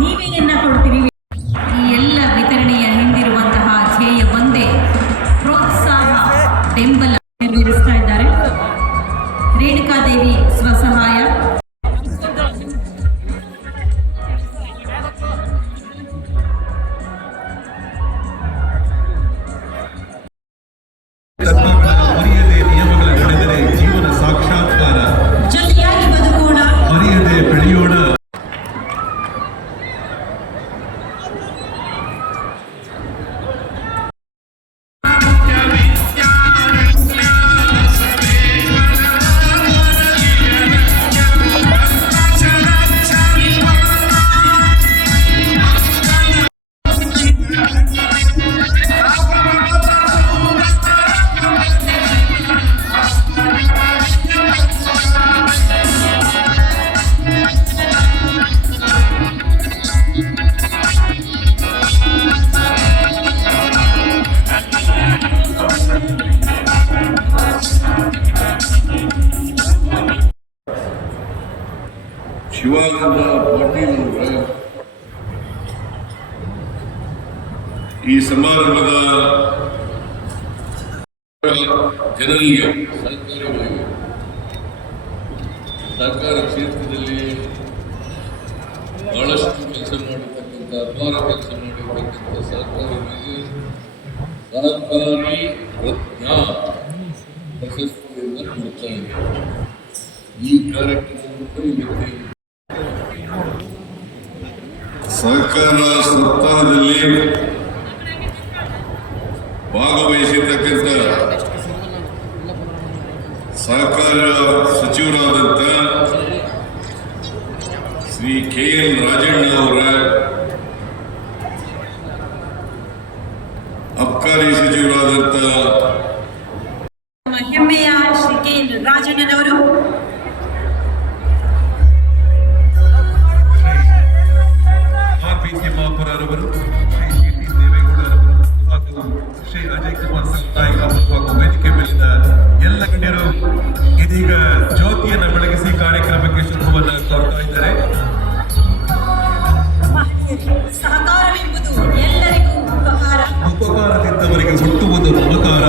ನೀವೇನ ಕೊಡ್ತೀರಿ? ಈ ಎಲ್ಲ ವಿತರಣೆಯ ಹಿಂದಿರುವಂತಹ ಧ್ಯೇಯ ಒಂದೇ, ಪ್ರೋತ್ಸಾಹ, ಬೆಂಬಲ ನೆರವೇರಿಸ್ತಾ ಇದ್ದಾರೆ. ರೇಣುಕಾದೇವಿ ಸ್ವಸಹಾಯ ಮರೆಯದೆ ನಿಯಮಗಳ ನಡೆದರೆ ಜೀವನ ಸಾಕ್ಷಾತ್ಕಾರ, ಜೊತೆಯಾಗಿ ಬದುಕೋಣ, ಮರೆಯದೆ ಬೆಳೆಯೋಣ. ಶಿವಾನಂದ ಪಾಟೀಲ್ ಅವರ ಈ ಸಮಾರಂಭದ ಜನರಿಗೆ, ಸರ್ಕಾರಗಳಿಗೆ, ಸರ್ಕಾರ ಕ್ಷೇತ್ರದಲ್ಲಿ ಬಹಳಷ್ಟು ಕೆಲಸ ಮಾಡಿರ್ತಕ್ಕಂಥ, ಅಪಾರ ಕೆಲಸ ಮಾಡಿರ್ತಕ್ಕಂಥ ಸರ್ಕಾರಗಳಿಗೆ ಸಹಕಾರಿ ರತ್ನ ಪ್ರಶಸ್ತಿಯನ್ನು ಕೊಡ್ತಾ ಇದೆ. ಈ ಕಾರ್ಯಕ್ರಮಕ್ಕೆ ಸರ್ಕಾರ ಸಪ್ತಾಹದಲ್ಲಿ ಭಾಗವಹಿಸಿರ್ತಕ್ಕಂಥ ಸಹಕಾರ ಸಚಿವರಾದಂಥ ಶ್ರೀ KN ರಾಜಣ್ಣ ಅವರ, ಅಬಕಾರಿ ಸಚಿವರಾದಂಥ ಹೆಮ್ಮೆಯ ಶ್ರೀ KN ರಾಜಣ್ಣನವರು, ತಿಮ್ಮಾಪುರರವರು, ಶ್ರೀ CT ದೇವೇಗೌಡರವರು ಹಾಗೂ ಶ್ರೀ ಅಜಯ್ ಕುಮಾರ್ ಸಂತಾಯಿ ಹಾಗೂ ವೇದಿಕೆ ಮೇಲಿನ ಎಲ್ಲ ಗಣ್ಯರು ಇದೀಗ ಜ್ಯೋತಿಯನ್ನು ಬೆಳಗಿಸಿ ಕಾರ್ಯಕ್ರಮಕ್ಕೆ ಶುಭವನ್ನು ಕೋರ್ತಾ ಇದ್ದಾರೆ. ಸಹಕಾರವೆಂಬುದು ಎಲ್ಲರಿಗೂ ಉಪಕಾರದಿಂದವರಿಗೆ ಹುಟ್ಟುವುದು ಮಮಕಾರ.